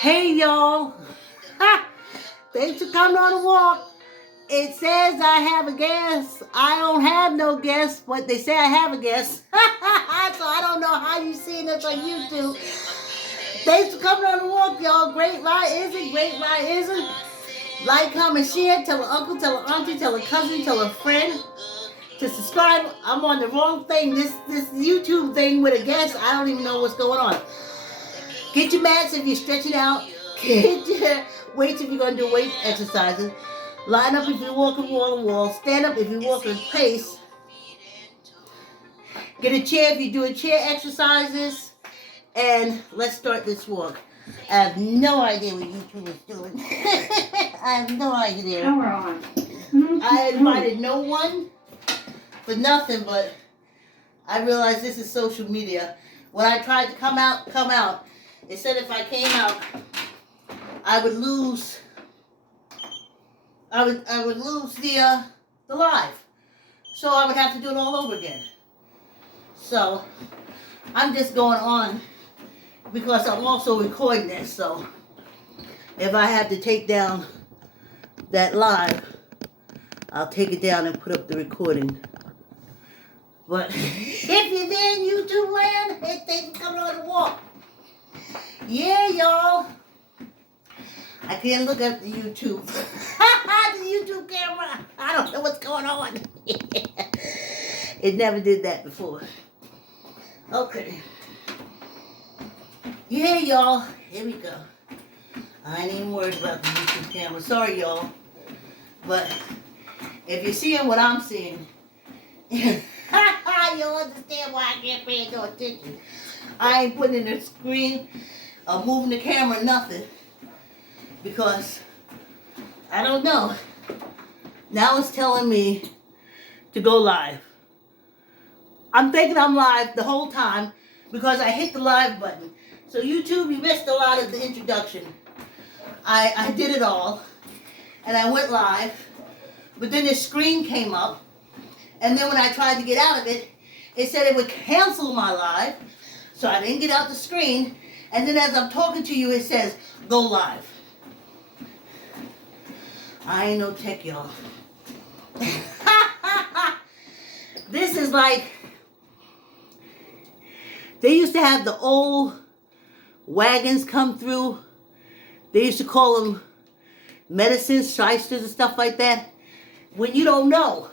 Hey y'all, thanks for coming on the walk. It says I have a guest. I don't have no guest, but they say I have a guest. So I don't know how you seeing this on YouTube. Thanks for coming on the walk, y'all. Great ride, is it? Great ride, is it? Like, comment, share, tell an uncle, tell an auntie, tell a cousin, tell a friend to subscribe. I'm on the wrong thing. This YouTube thing with a guest, I don't even know what's going on. Get your mats if you're stretching out. Get your weights if you're going to do weight exercises. Line up if you're walking wall to wall. Stand up if you're walking pace. Get a chair if you're doing chair exercises. And let's start this walk. I have no idea what YouTube is doing. I have no idea. Now we're on. I invited no one for nothing, but I realized this is social media. When I tried to come out, it said if I came out, I would lose. I would lose the live, so I would have to do it all over again. So I'm just going on because I'm also recording this. So if I have to take down that live, I'll take it down and put up the recording. But if you're there in YouTube land, hey, thanks for coming on the walk. Yeah, y'all. I can't look at the YouTube. The YouTube camera. I don't know what's going on. It never did that before. Okay. Yeah, y'all. Here we go. I ain't even worried about the YouTube camera. Sorry, y'all. But if you're seeing what I'm seeing, you'll understand why I can't pay no attention. I ain't putting in the screen or moving the camera, nothing. Because, I don't know. Now it's telling me to go live. I'm thinking I'm live the whole time because I hit the live button. So YouTube, you missed a lot of the introduction. I did it all. And I went live. But then this screen came up. And then when I tried to get out of it, it said it would cancel my live. So I didn't get out the screen. And then as I'm talking to you, it says, go live. I ain't no tech, y'all. This is like, they used to have the old wagons come through. They used to call them medicines, shysters and stuff like that. When you don't know.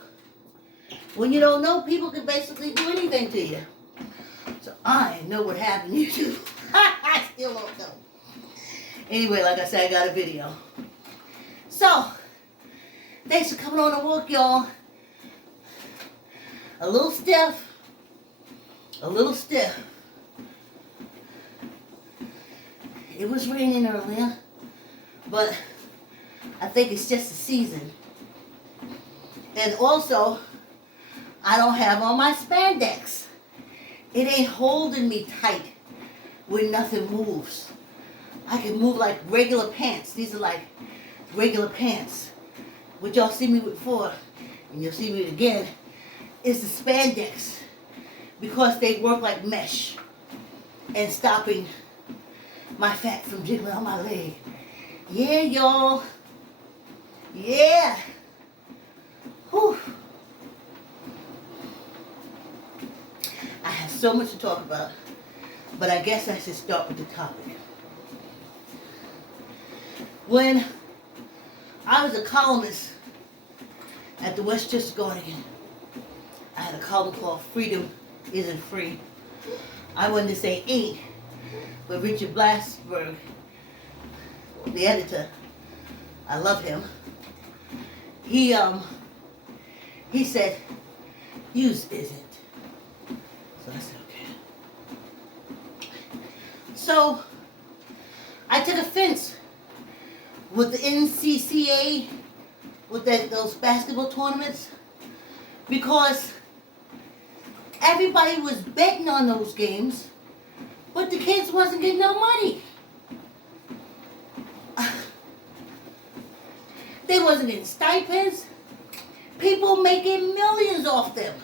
When you don't know, people can basically do anything to you. So I know what happened to you. I still don't know. Anyway, like I said, I got a video. So, thanks for coming on the walk, y'all. A little stiff. A little stiff. It was raining earlier, but I think it's just the season. And also, I don't have on my spandex. It ain't holding me tight when nothing moves. I can move like regular pants. These are like regular pants. What y'all see me with before, and you'll see me with again, is the spandex. Because they work like mesh and stopping my fat from jiggling on my leg. Yeah, y'all. Yeah. Whew. I have so much to talk about, but I guess I should start with the topic. When I was a columnist at the Westchester Guardian, I had a column called Freedom Isn't Free. I wanted to say ain't, but Richard Blasberg, the editor, I love him. He said, use isn't. So I said, okay. So I took offense with the NCCA, with those basketball tournaments, because everybody was betting on those games, but the kids wasn't getting no money. They wasn't getting stipends. People making millions off them.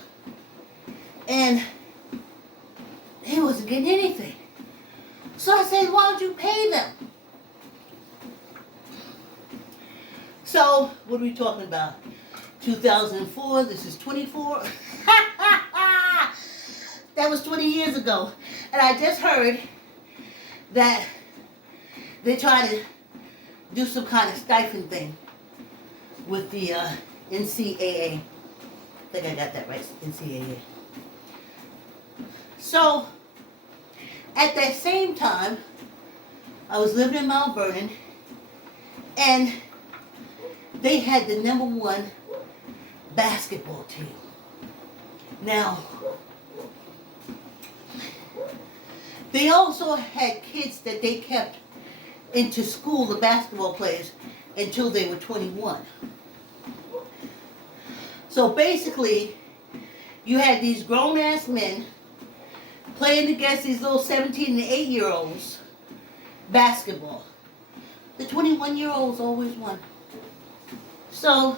And they wasn't getting anything. So I said, why don't you pay them? So, what are we talking about? 2004, this is 24. That was 20 years ago. And I just heard that they try to do some kind of stipend thing with the NCAA. I think I got that right, NCAA. So, at that same time, I was living in Mount Vernon, and they had the #1 basketball team. Now, they also had kids that they kept into school, the basketball players, until they were 21. So basically, you had these grown-ass men playing against these little 17 and 8-year-olds basketball. The 21-year-olds always won. So,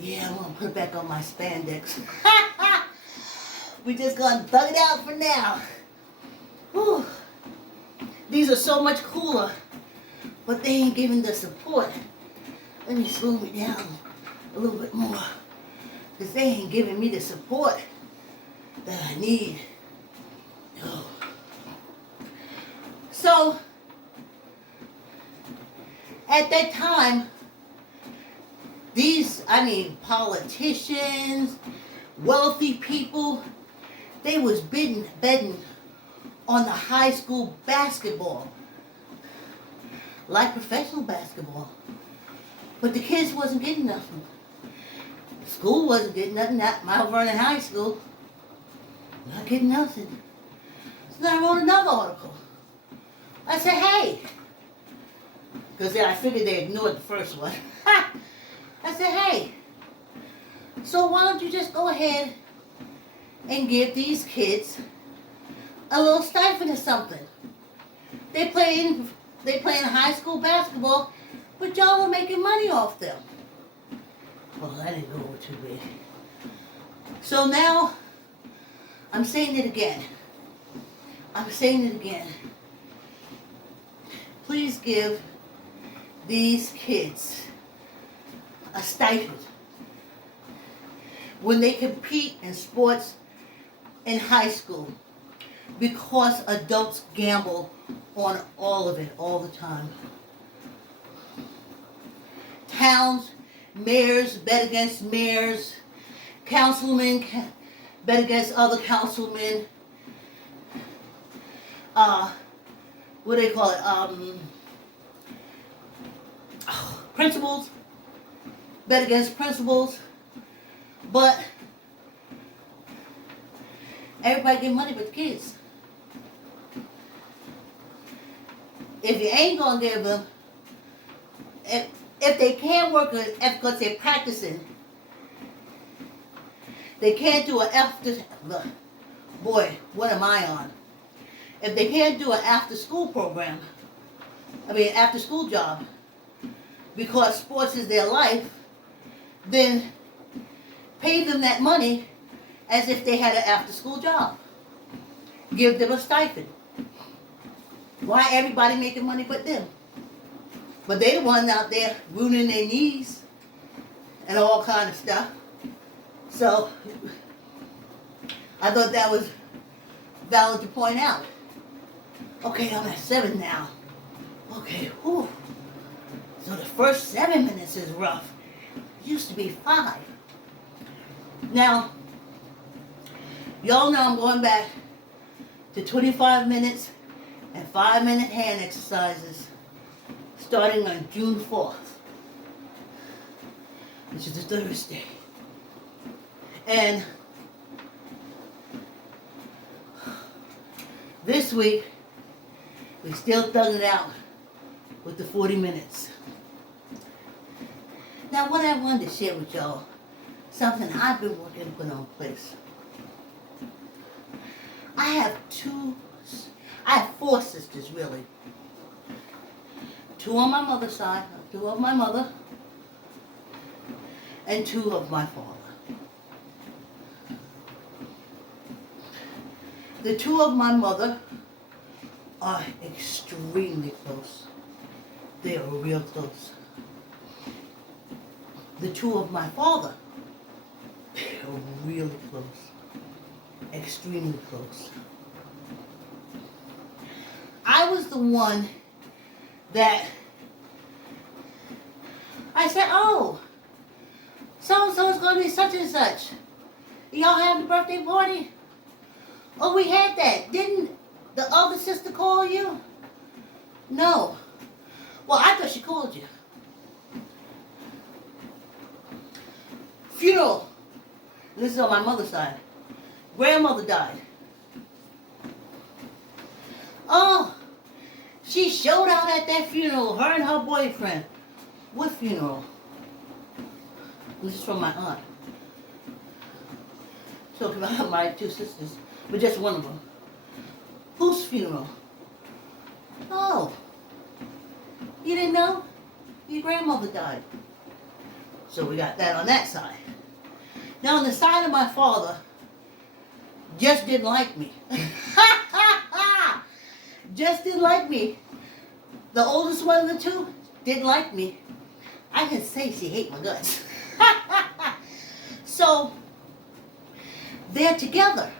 yeah, I'm going to put it back on my spandex. We just going to thug it out for now. Whew. These are so much cooler, but they ain't giving the support. Let me slow me down a little bit more, because they ain't giving me the support that I need. Oh. So, at that time, politicians, wealthy people, they was betting on the high school basketball, like professional basketball. But the kids wasn't getting nothing. The school wasn't getting nothing. At Mount Vernon High School, not getting nothing. So then I wrote another article. I said, hey, because I figured they ignored the first one. I said, hey, so why don't you just go ahead and give these kids a little stipend or something? They playing high school basketball, but y'all are making money off them. Well, that didn't go over too big. So now, I'm saying it again. Please give these kids a stipend when they compete in sports in high school, because adults gamble on all of it all the time. Towns, mayors bet against mayors, councilmen bet against other councilmen. What do they call it? Principals bet against principals. But everybody get money but the kids. If you ain't gonna give them, if they can't work because they're practicing, they can't do an after. Boy, what am I on? If they can't do an after-school program, after-school job, because sports is their life, then pay them that money as if they had an after-school job. Give them a stipend. Why everybody making money but them? But they the ones out there ruining their knees and all kind of stuff. So, I thought that was valid to point out. Okay, I'm at 7 now. Okay, whew. So the first 7 minutes is rough. It used to be 5. Now, y'all know I'm going back to 25 minutes and 5-minute hand exercises starting on June 4th, which is a Thursday. And this week, we still thugging it out with the 40 minutes. Now, what I wanted to share with y'all, something I've been working to put on place. I have 4 sisters, really. 2 on my mother's side, 2 of my mother, and 2 of my father. The 2 of my mother are extremely close. they are real close. The two of my father, they are really close. Extremely close. I was the one that I said, oh, so-and-so is going to be such and such. Y'all having a birthday party? Oh, we had that. Didn't the other sister call you? No. Well, I thought she called you. Funeral. This is on my mother's side. Grandmother died. Oh, she showed out at that funeral, her and her boyfriend. What funeral? This is from my aunt. Talking about my two sisters, but just one of them. Whose funeral? Oh, you didn't know? Your grandmother died. So we got that on that side. Now on the side of my father, just didn't like me. Just didn't like me. The oldest one of the two didn't like me. I can say she hates my guts. So, they're together.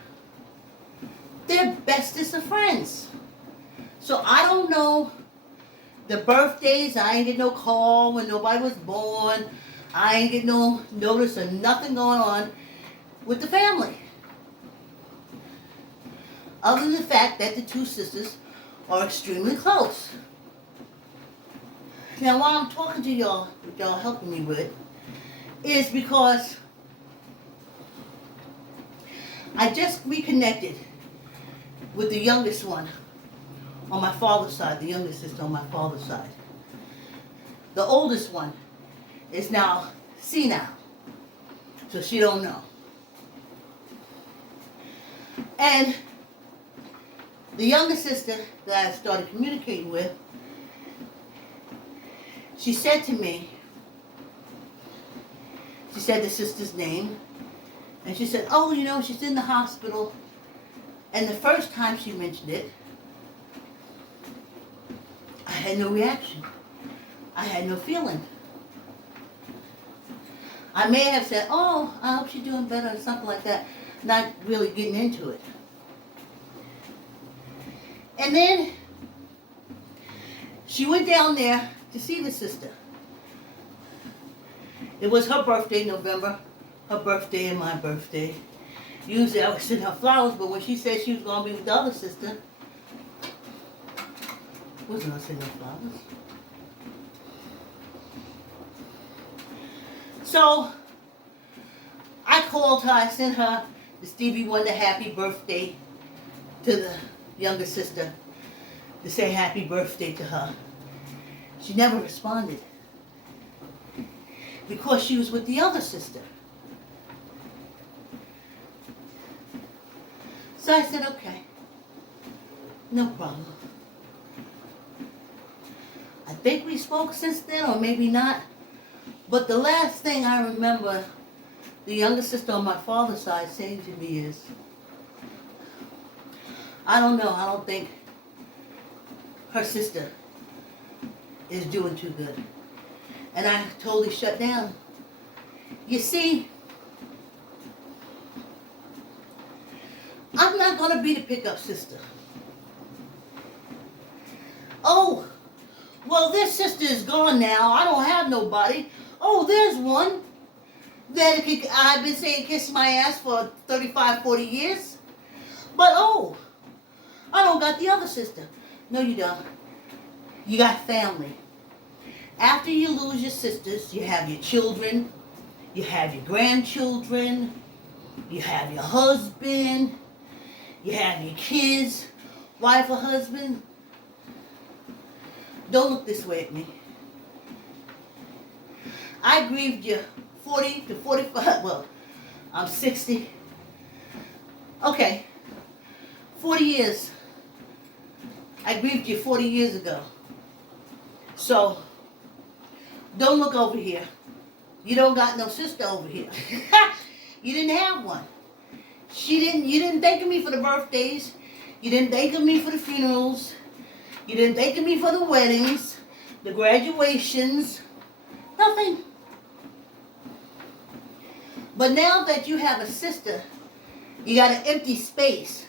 They're bestest of friends. So I don't know the birthdays. I ain't get no call when nobody was born. I ain't get no notice of nothing going on with the family. Other than the fact that the two sisters are extremely close. Now, why I'm talking to y'all, what y'all helping me with, is because I just reconnected with the youngest one on my father's side, the youngest sister on my father's side. The oldest one is now senile, so she don't know. And the younger sister that I started communicating with, she said to me, she said the sister's name, and she said, oh, you know, she's in the hospital. And the first time she mentioned it, I had no reaction. I had no feeling. I may have said, oh, I hope she's doing better or something like that, not really getting into it. And then she went down there to see the sister. It was her birthday, November, her birthday and my birthday. Usually I would send her flowers, but when she said she was going to be with the other sister, I wasn't going to send her flowers. So I called her, I sent her the Stevie Wonder happy birthday to the younger sister to say happy birthday to her. She never responded because she was with the other sister. So I said, okay, no problem. I think we spoke since then, or maybe not. But the last thing I remember the younger sister on my father's side saying to me is, I don't know, I don't think her sister is doing too good. And I totally shut down. You see, I'm not going to be the pickup sister. Oh, well, this sister is gone now. I don't have nobody. Oh, there's one that I've been saying kiss my ass for 35, 40 years. But, oh, I don't got the other sister. No, you don't. You got family. After you lose your sisters, you have your children, you have your grandchildren, you have your husband, you have your kids, wife or husband. Don't look this way at me. I grieved you 40 to 45, well, I'm 60. Okay, 40 years. I grieved you 40 years ago. So, don't look over here. You don't got no sister over here. You didn't have one. You didn't think of me for the birthdays. You didn't think of me for the funerals. You didn't think of me for the weddings. the graduations, nothing. But now that you have a sister, you got an empty space.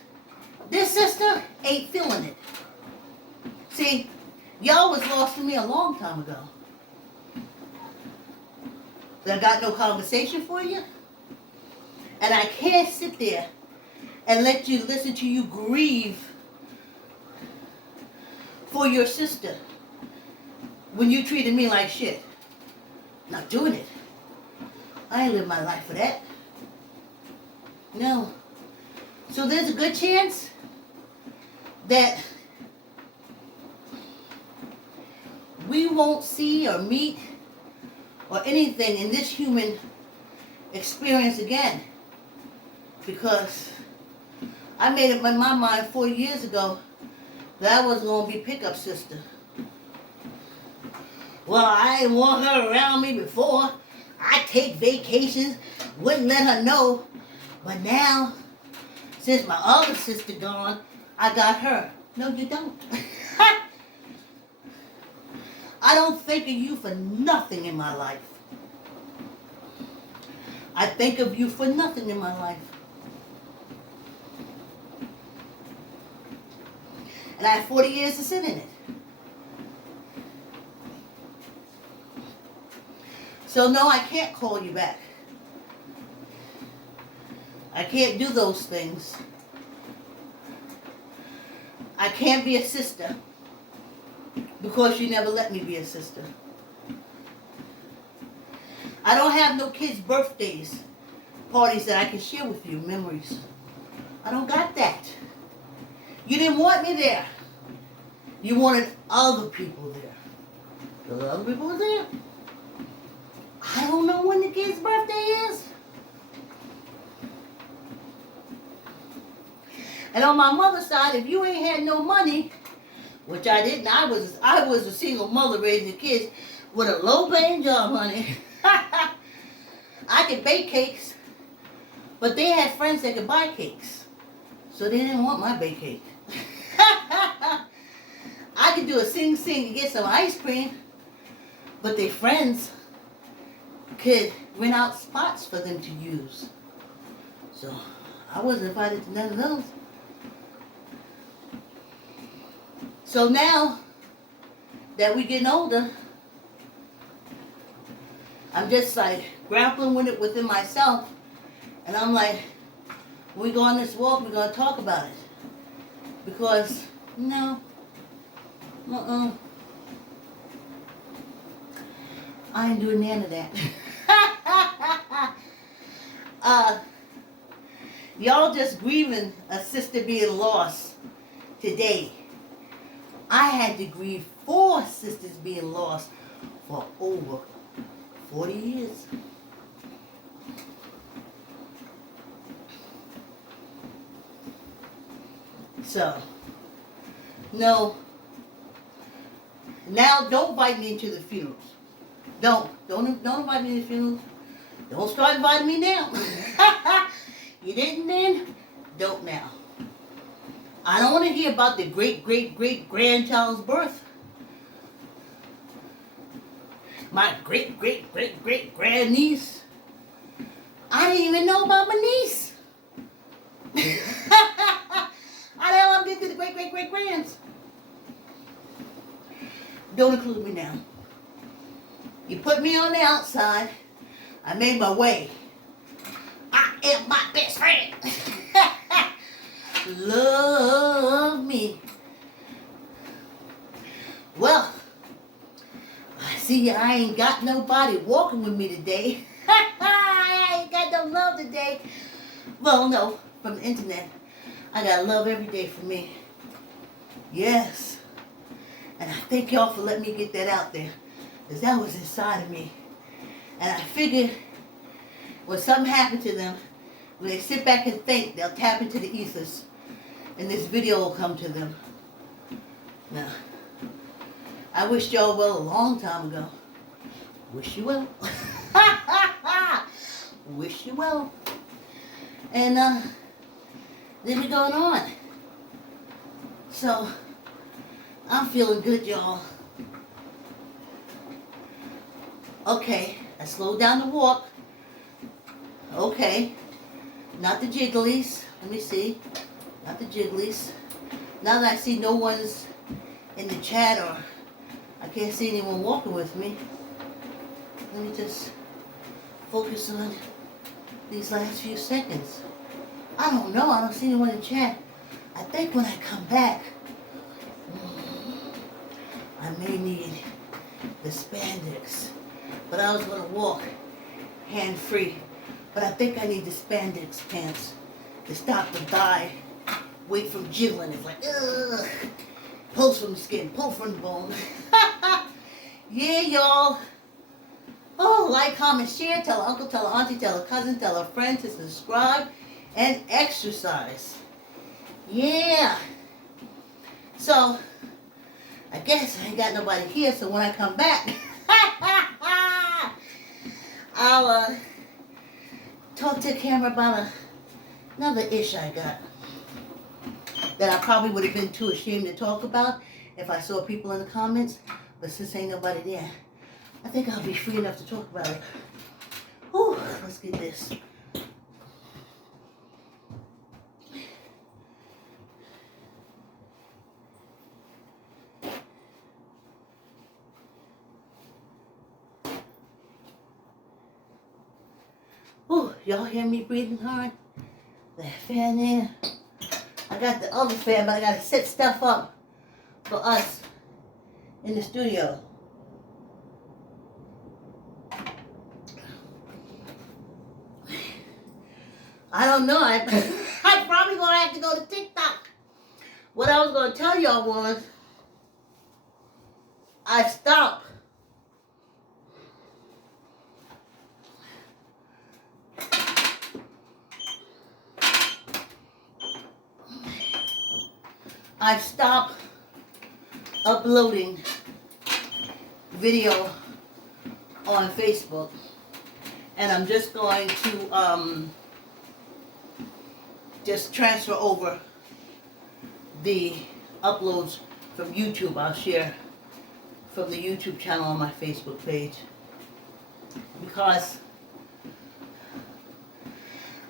This sister ain't feeling it. See, y'all was lost to me a long time ago. I got no conversation for you. And I can't sit there and let you listen to you grieve for your sister when you treated me like shit. Not doing it. I ain't live my life for that. No. So there's a good chance that we won't see or meet or anything in this human experience again. Because I made up in my mind 4 years ago that I was going to be pickup sister. Well, I didn't want her around me before. I take vacations, wouldn't let her know. But now, since my other sister gone, I got her. No, you don't. I don't think of you for nothing in my life. I think of you for nothing in my life. And I have 40 years to sit in it. So no, I can't call you back. I can't do those things. I can't be a sister because you never let me be a sister. I don't have no kids' birthdays, parties that I can share with you, memories. I don't got that. You didn't want me there. You wanted other people there. Those other people were there. I don't know when the kid's birthday is. And on my mother's side, if you ain't had no money, which I didn't, I was a single mother raising kids with a low-paying job, honey. I could bake cakes, but they had friends that could buy cakes, so they didn't want my bake cake. I could do a sing-sing and get some ice cream, but their friends could rent out spots for them to use. So I wasn't invited to none of those. So now that we're getting older, I'm just like grappling with it within myself. And I'm like, when we go on this walk, we're going to talk about it. Because, no, I ain't doing none of that. Y'all just grieving a sister being lost today. I had to grieve 4 sisters being lost for over 40 years. So, no. Now don't invite me into the funerals. Don't invite me to the funerals. Don't start inviting me now. You didn't then, don't now. I don't want to hear about the great-great-great-grandchild's birth. My great-great-great-great-grandniece. I didn't even know about my niece. How the hell I'm getting to the great-great-great-grands? Don't include me now. You put me on the outside. I made my way. I am my best friend. Love me. Well, I see I ain't got nobody walking with me today. I ain't got no love today. Well, no, from the internet. I got love every day for me. Yes. And I thank y'all for letting me get that out there. Because that was inside of me. And I figured when something happened to them, when they sit back and think, they'll tap into the ethers. And this video will come to them. Now, I wished y'all well a long time ago. Wish you well. Wish you well. And then we're going on. So, I'm feeling good, y'all. Okay, I slowed down the walk. Okay, not the jigglies. Let me see. Not the jigglies. Now that I see no one's in the chat or I can't see anyone walking with me, let me just focus on these last few seconds. I don't know. I don't see anyone in the chat. I think when I come back, I may need the spandex. But I was going to walk hand-free. But I think I need the spandex pants to stop the thigh weight from jiggling. It's like, ugh. Pulls from the skin, pull from the bone. Yeah, y'all. Oh, like, comment, share, tell a uncle, tell a auntie, tell a cousin, tell a friend to subscribe and exercise. Yeah. So, I guess I ain't got nobody here, so when I come back, I'll talk to the camera about another issue I got that I probably would have been too ashamed to talk about if I saw people in the comments. But since ain't nobody there, I think I'll be free enough to talk about it. Whew, let's get this. Whew, y'all hear me breathing hard? That fan there. I got the other fan, but I gotta set stuff up for us in the studio. I don't know. I'm probably gonna have to go to TikTok. What I was gonna tell y'all was I stopped. I stopped uploading video on Facebook, and I'm just going to just transfer over the uploads from YouTube. I'll share from the YouTube channel on my Facebook page, because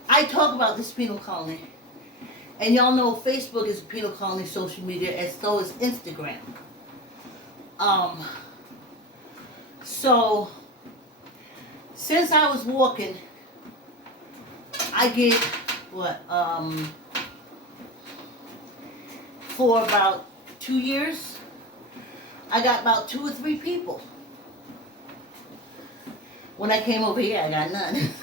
I talk about this penal colony. And y'all know Facebook is a penal colony social media, as so is Instagram. So, since I was walking, I get, for about 2 years, I got about 2 or 3 people. When I came over here, I got none.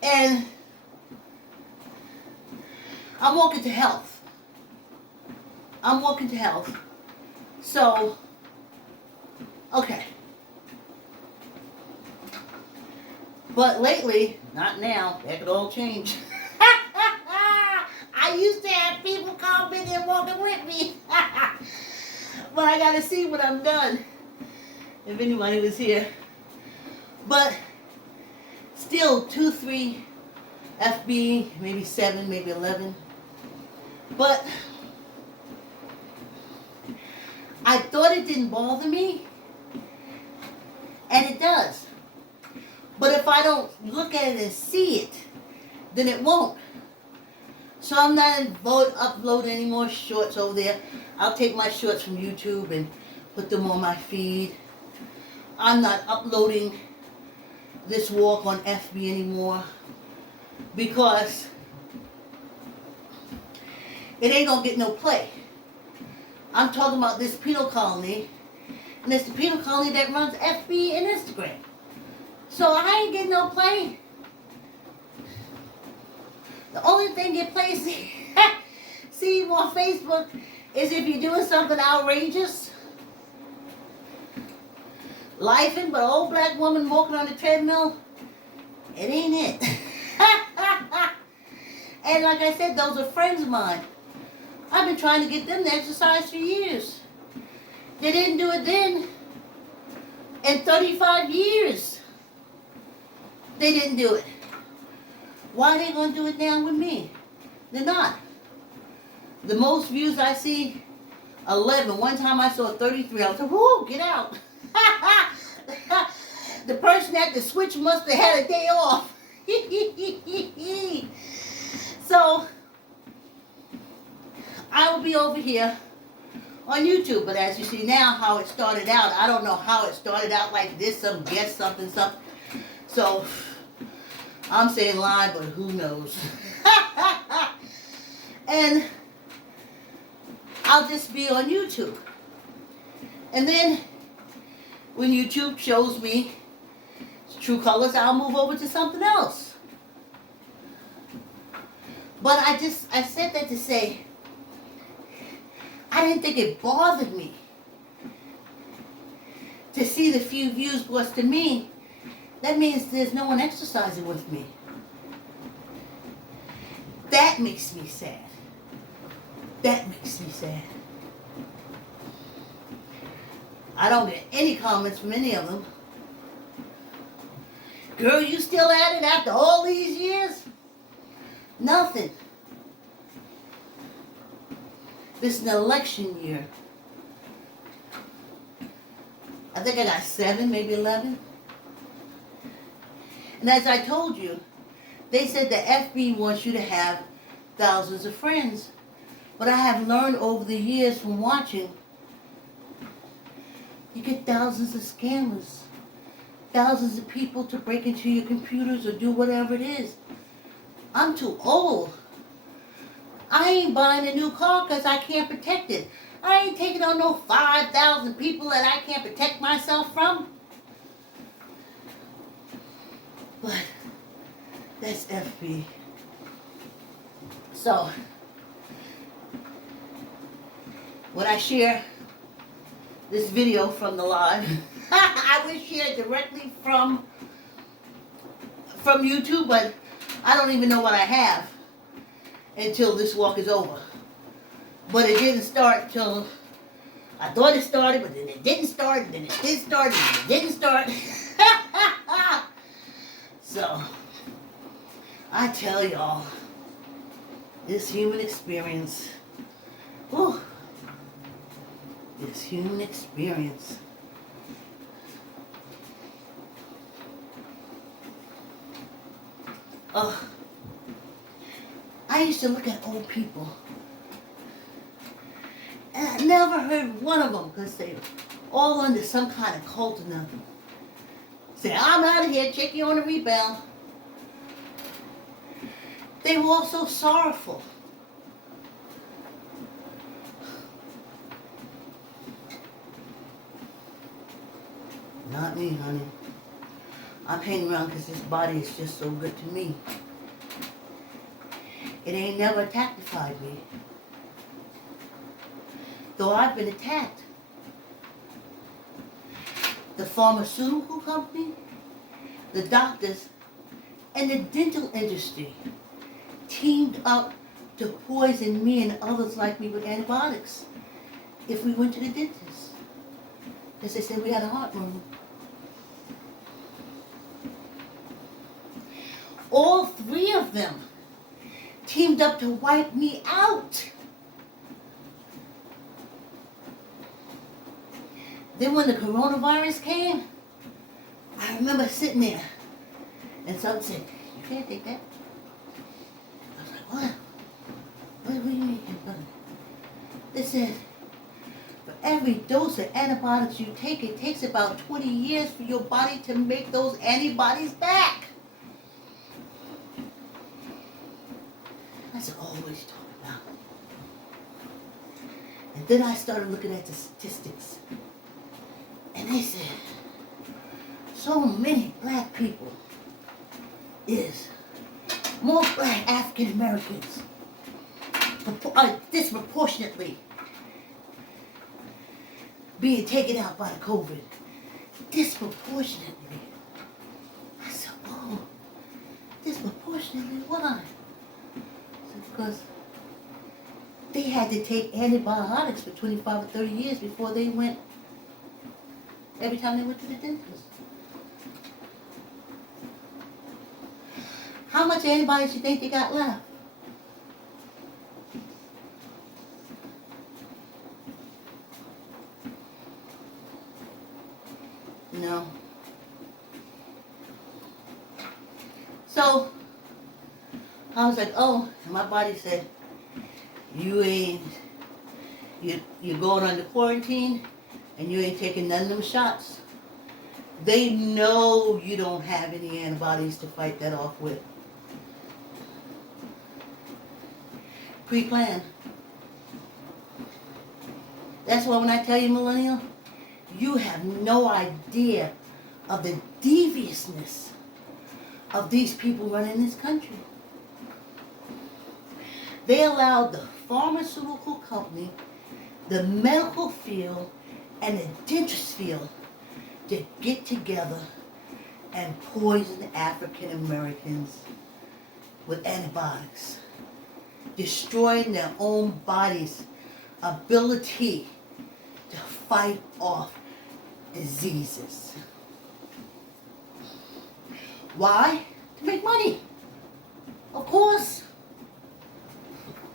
And I'm walking to health. I'm walking to health. So, okay. But lately, not now, that could all change. I used to have people commenting and walking with me. But I gotta see when I'm done, if anybody was here. But still 2, 3 FB, maybe 7, maybe 11. But I thought it didn't bother me, and it does. But if I don't look at it and see it, then it won't. So I'm not uploading any more shorts over there. I'll take my shorts from YouTube and put them on my feed. I'm not uploading this walk on FB anymore, because it ain't gonna get no play. I'm talking about this penal colony, and it's the penal colony that runs FB and Instagram. So I ain't getting no play. The only thing get plays see on Facebook is if you're doing something outrageous. Lifing, but an old black woman walking on the treadmill, it ain't it. And like I said, those are friends of mine. I've been trying to get them to exercise for years. They didn't do it then. In 35 years, they didn't do it. Why are they going to do it now with me? They're not. The most views I see 11. One time I saw 33. I was like, whoo, get out. The person at the switch must have had a day off. So, I will be over here on YouTube. But as you see now how it started out, I don't know how it started out like this, some guess something. So, I'm saying live, but who knows. And I'll just be on YouTube. And then when YouTube shows me true colors, I'll move over to something else. But I said that to say, I didn't think it bothered me to see the few views, because to me, that means there's no one exercising with me. That makes me sad. That makes me sad. I don't get any comments from any of them. Girl, you still at it after all these years? Nothing. This is an election year. I think I got 7, maybe 11. And as I told you, they said the FB wants you to have thousands of friends. But I have learned over the years from watching, you get thousands of scammers. Thousands of people to break into your computers or do whatever it is. I'm too old. I ain't buying a new car because I can't protect it. I ain't taking on no 5,000 people that I can't protect myself from. But that's FB. So, when I share this video from the live, I will share it directly from YouTube, but I don't even know what I have until this walk is over. But it didn't start till I thought it started, but then it didn't start, and then it did start, and then it didn't start. So, I tell y'all, this human experience, whew, this human experience. I used to look at old people, and I never heard one of them, because they were all under some kind of cult or nothing, say, I'm out of here, check you on the rebound. They were all so sorrowful. Not me, honey. I'm hanging around because this body is just so good to me. It ain't never attacked-ified me. Though I've been attacked. The pharmaceutical company, the doctors, and the dental industry teamed up to poison me and others like me with antibiotics if we went to the dentist. Because they said we had a heart murmur. All 3 of them teamed up to wipe me out. Then when the coronavirus came, I remember sitting there and someone said, you can't take that. I was like, what? What do you mean? They said, for every dose of antibiotics you take, it takes about 20 years for your body to make those antibodies back. I said, oh, what are you talking about? And then I started looking at the statistics. And they said, so many black people is more black African Americans disproportionately being taken out by the COVID. Disproportionately. I said, oh, disproportionately, why? Because they had to take antibiotics for 25 or 30 years before they went, every time they went to the dentist. How much antibiotics do you think they got left? So I was like, oh, and my body said, you're going under quarantine and you ain't taking none of them shots. They know you don't have any antibodies to fight that off with. Pre-planned. That's why when I tell you, millennial, you have no idea of the deviousness of these people running this country. They allowed the pharmaceutical company, the medical field, and the dentist field to get together and poison African Americans with antibiotics, destroying their own body's ability to fight off diseases. Why? To make money. Of course.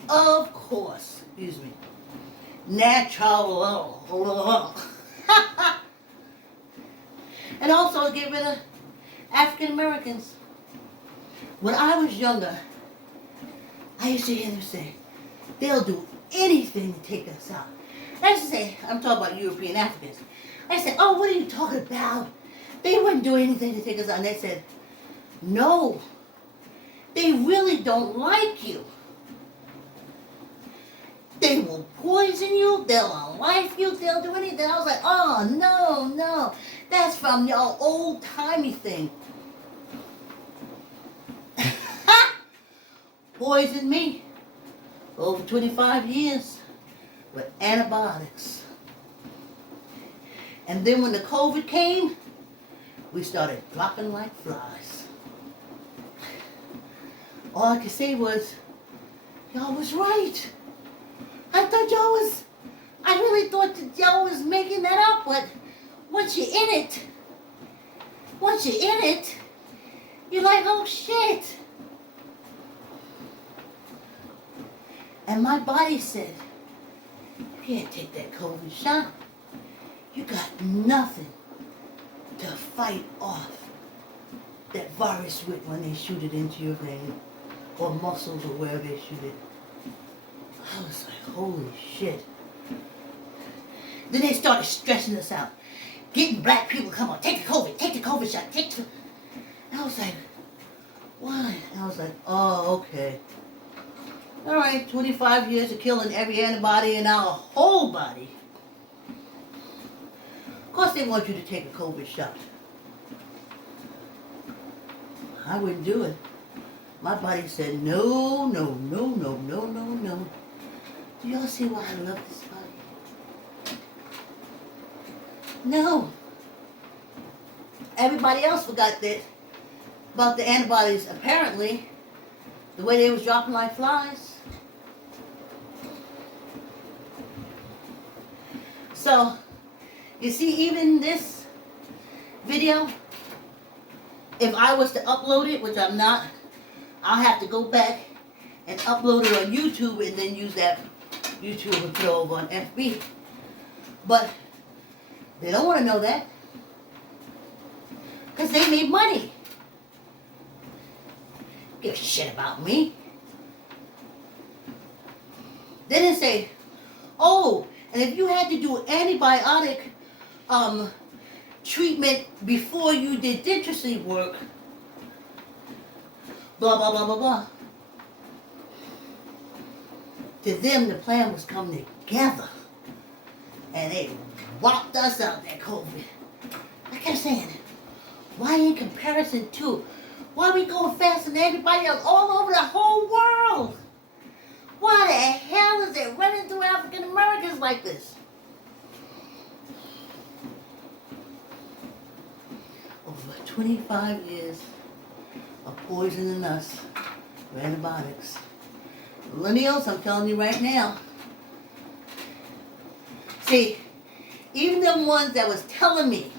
Of course. Excuse me. Natural. And also get rid of African Americans. When I was younger, I used to hear them say, they'll do anything to take us out. I used to say, I'm talking about European Africans. I said, oh, what are you talking about? They wouldn't do anything to take us out. And they said, no, they really don't like you. They will poison you, they'll unlife you, they'll do anything. I was like, oh, no, that's from your old-timey thing. Poisoned me for over 25 years with antibiotics. And then when the COVID came, we started dropping like flies. All I could say was, y'all was right. I really thought that y'all was making that up, but once you're in it, you're like, oh shit. And my body said, you can't take that COVID shot. You got nothing to fight off that virus with when they shoot it into your vein or muscles or wherever they shoot it. I was like, holy shit. Then they started stressing us out. Getting black people to come on, take the COVID shot, And I was like, why? And I was like, oh, okay. All right, 25 years of killing every antibody in our whole body. Of course they want you to take a COVID shot. I wouldn't do it. My body said, no. Do y'all see why I love this body? No. Everybody else forgot that about the antibodies, apparently, the way they was dropping like flies. So, you see, even this video, if I was to upload it, which I'm not, I'll have to go back and upload it on YouTube and then use that YouTube and put it over on FB. But they don't want to know that because they made money. Give a shit about me. They didn't say, oh, and if you had to do antibiotic treatment before you did dentistry work, blah, blah, blah, blah, blah. To them, the plan was coming together. And they whopped us out that COVID. I kept saying, why in comparison to, why are we going faster than everybody else all over the whole world? Why the hell is it running through African Americans like this? Over 25 years of poisoning us with antibiotics. Millennials, I'm telling you right now. See, even them ones that was telling me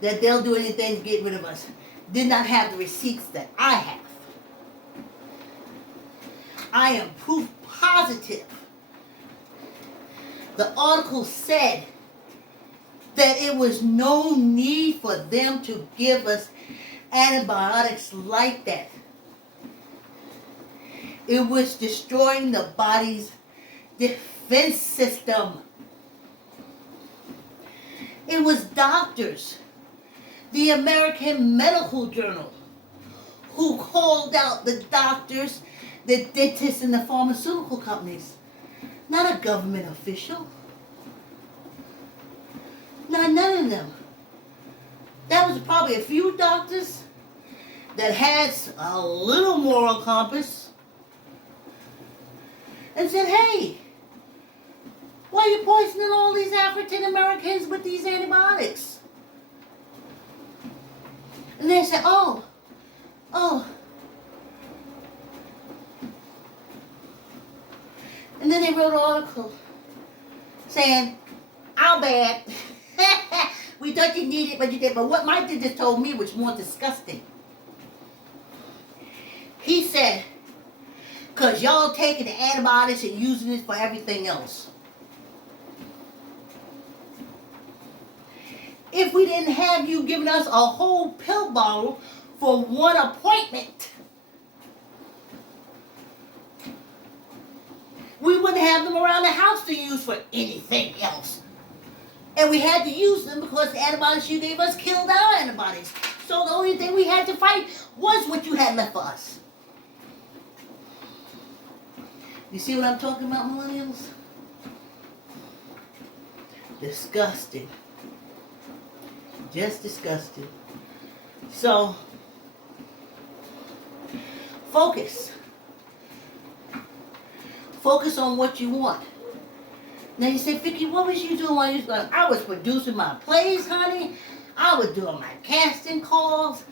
that they'll do anything to get rid of us did not have the receipts that I have. I am proof positive. The article said that it was no need for them to give us antibiotics like that. It was destroying the body's defense system. It was doctors, the American Medical Journal, who called out the doctors, the dentists, and the pharmaceutical companies. Not a government official. None of them. That was probably a few doctors that had a little moral compass and said, hey, why are you poisoning all these African Americans with these antibiotics? And they said, oh. And then they wrote an article saying, how bad. We thought you needed it, but you did. But what my dentist told me was more disgusting. He said, because y'all taking the antibiotics and using it for everything else. If we didn't have you giving us a whole pill bottle for one appointment, we wouldn't have them around the house to use for anything else. And we had to use them because the antibiotics you gave us killed our antibodies. So the only thing we had to fight was what you had left for us. You see what I'm talking about, millennials? Disgusting. Just disgusting. So, focus. Focus on what you want. Now you say, Vicky, what was you doing while you was going? I was producing my plays, honey. I was doing my casting calls.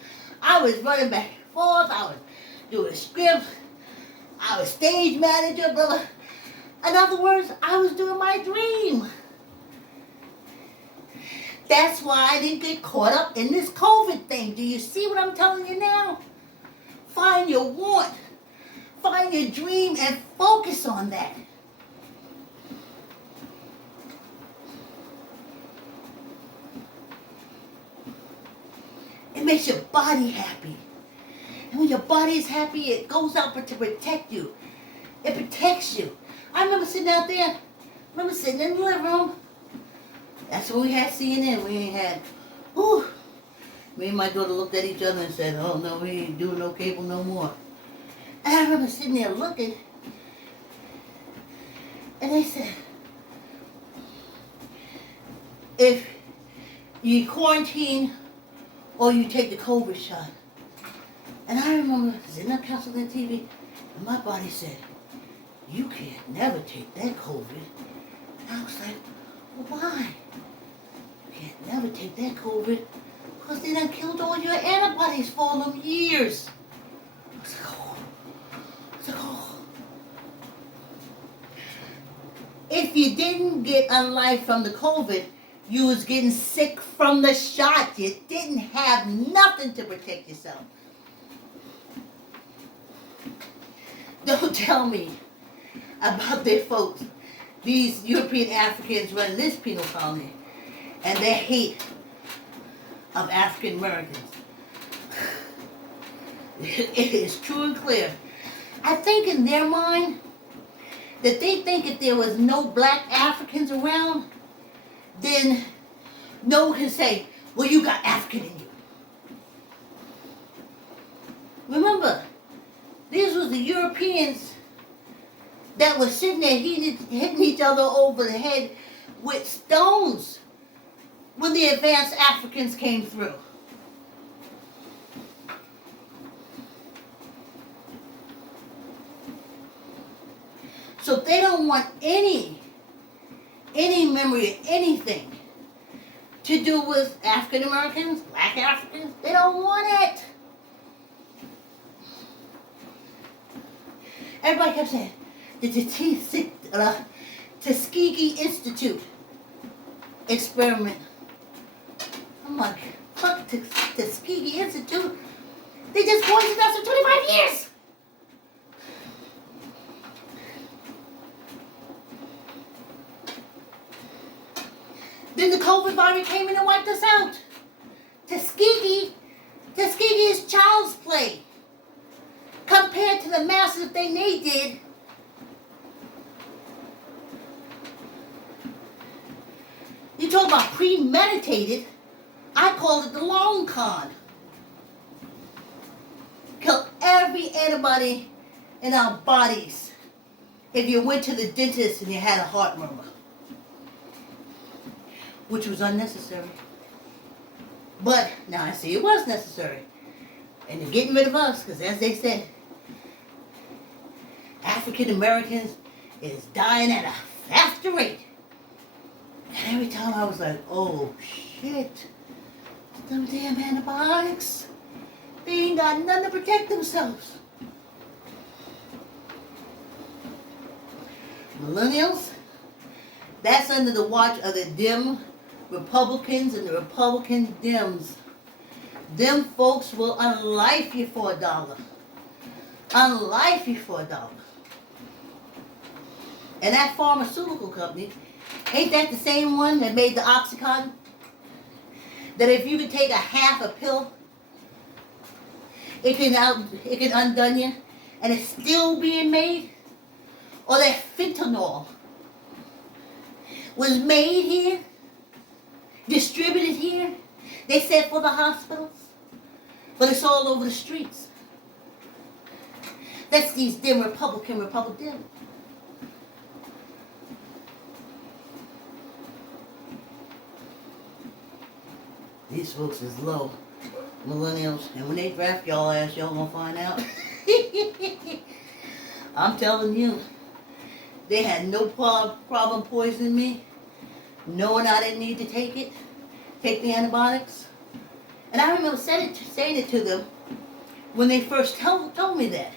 I was running back and forth. I was doing scripts. I was stage manager, brother. In other words, I was doing my dream. That's why I didn't get caught up in this COVID thing. Do you see what I'm telling you now? Find your want. Find your dream and focus on that. It makes your body happy. And when your body is happy, it goes out to protect you. It protects you. I remember sitting out there. I remember sitting in the living room. That's when we had CNN. We ain't had, me and my daughter looked at each other and said, oh no, we ain't doing no cable no more. And I remember sitting there looking. And they said, if you quarantine or you take the COVID shot. And I remember sitting up counseling TV, and my body said, you can't never take that COVID. And I was like, well, why? You can't never take that COVID because they done killed all your antibodies for all them years. I was like, If you didn't get unlife from the COVID, you was getting sick from the shot. You didn't have nothing to protect yourself. Don't tell me about their folks, these European Africans running this penal colony, and their hate of African Americans. It is true and clear. I think in their mind that they think if there was no black Africans around, then no one can say, well, you got African in you. Remember, these was the Europeans that were sitting there hitting each other over the head with stones when the advanced Africans came through. So they don't want any memory of anything to do with African Americans, black Africans. They don't want it. Everybody kept saying, the Tuskegee Institute experiment. I'm like, fuck Tuskegee Institute. They just poisoned us for 25 years. Then the COVID virus came in and wiped us out. Tuskegee is to the massive thing they did. You talk about premeditated. I call it the long con. Kill every antibody in our bodies if you went to the dentist and you had a heart murmur, which was unnecessary. But now I see it was necessary. And they're getting rid of us because, as they said, African Americans is dying at a faster rate. And every time I was like, oh shit, them damn antibiotics, they ain't got nothing to protect themselves. Millennials, that's under the watch of the dim Republicans and the Republican Dems. Them folks will unlife you for $1. Unlife you for $1. And that pharmaceutical company, ain't that the same one that made the Oxycontin? That if you could take a half a pill, it can undone you, and it's still being made? Or that fentanyl was made here, distributed here, they said for the hospitals, but it's all over the streets. That's these dim Republican. These folks is low, millennials, and when they draft y'all ass, y'all gonna find out. I'm telling you, they had no problem poisoning me, knowing I didn't need to take the antibiotics. And I remember saying it to them when they first told me that.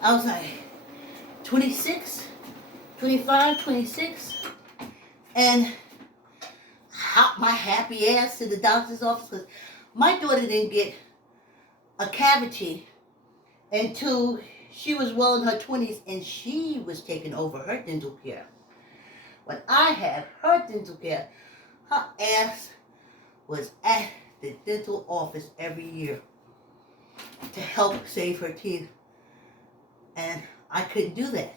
I was like 26, 25, 26, and hop my happy ass to the doctor's office because my daughter didn't get a cavity until she was well in her 20s, and she was taking over her dental care. When I had her dental care, her ass was at the dental office every year to help save her teeth. And I couldn't do that.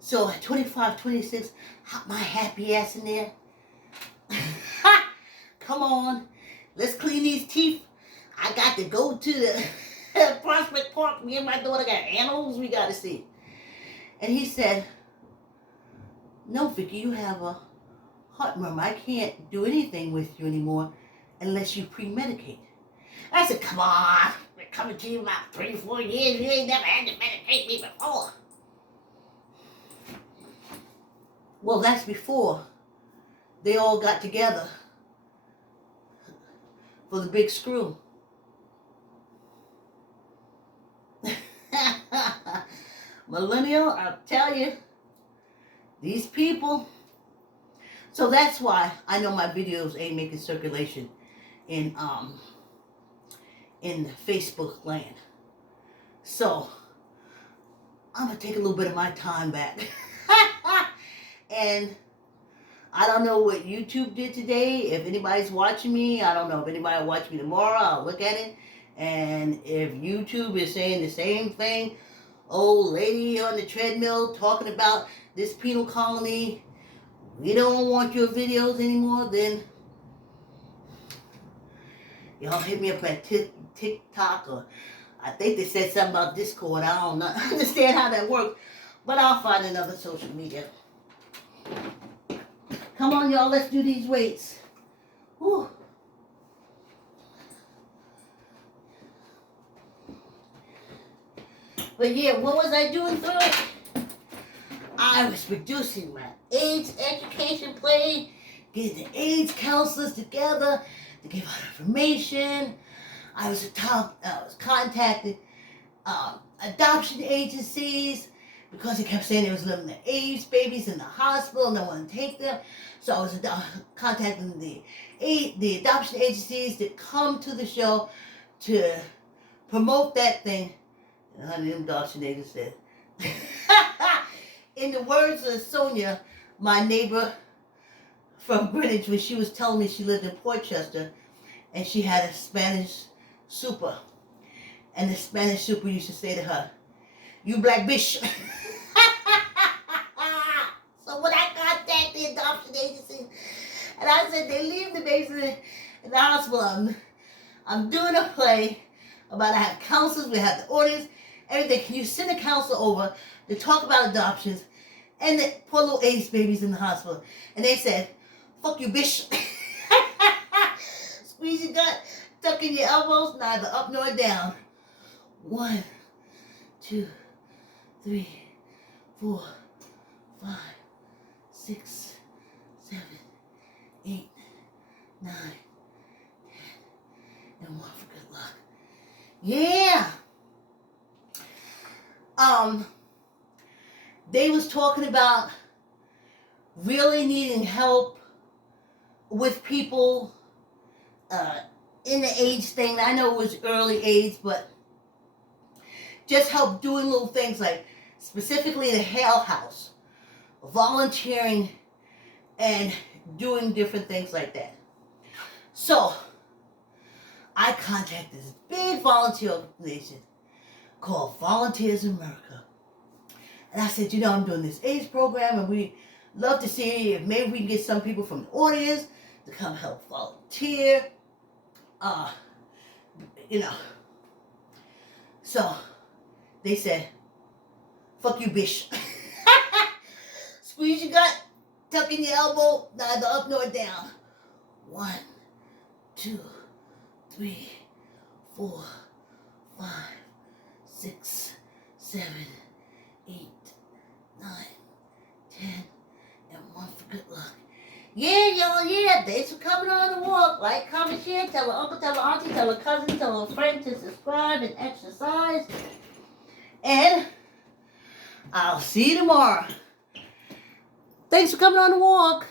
So at 25, 26, hop my happy ass in there. Come on, let's clean these teeth. I got to go to the Prospect Park. Me and my daughter got animals we got to see. And he said, no, Vicky, you have a heart murmur. I can't do anything with you anymore unless you pre-medicate. I said, come on. We're coming to you about 3 or 4 years. You ain't never had to medicate me before. Well, that's before they all got together for the big screw. Millennial, I'll tell you, these people. So that's why I know my videos ain't making circulation in Facebook land. So I'm gonna take a little bit of my time back. And I don't know what YouTube did today. If anybody's watching me, I don't know. If anybody will watch me tomorrow, I'll look at it. And if YouTube is saying the same thing, old lady on the treadmill talking about this penal colony, we don't want your videos anymore, then y'all hit me up at TikTok, or I think they said something about Discord. I don't understand how that works, but I'll find another social media. Come on, y'all, let's do these weights. Whew. But yeah, what was I doing through it? I was producing my AIDS education play, getting the AIDS counselors together to give out information. I was contacting adoption agencies because they kept saying they was living the AIDS babies in the hospital and no one to take them. So I was contacting the adoption agencies to come to the show to promote that thing. And honey, them adoption agents said, in the words of Sonia, my neighbor from Greenwich, when she was telling me she lived in Portchester and she had a Spanish super. And the Spanish super used to say to her, "You black bitch." So when I contacted the adoption agency, and I said they leave the babies in the hospital, I'm doing a play about I have counselors, we have the audience, everything. Can you send a counselor over to talk about adoptions and the poor little AIDS babies in the hospital? And they said, "Fuck you, bitch." Squeeze your gut, tuck in your elbows, neither up nor down. 1, 2, 3, 4, 5, 6, 7, 8, 9, 10, and 1 for good luck. Yeah. They was talking about really needing help with people in the AIDS thing. I know it was early AIDS, but just help doing little things like specifically the Hale House, volunteering and doing different things like that. So I contacted this big volunteer organization called Volunteers in America. And I said, I'm doing this AIDS program, and we love to see if maybe we can get some people from the audience to come help volunteer. So they said, "Fuck you, bitch." Squeeze your gut, tuck in your elbow, neither up nor down. 1, 2, 3, 4, 5, 6, 7, 8, 9, 10, and 1 for good luck. Yeah, y'all, yeah. Thanks for coming on the walk. Like, comment, share, tell her uncle, tell her auntie, tell her cousin, tell her friend to subscribe and exercise. And I'll see you tomorrow. Thanks for coming on the walk.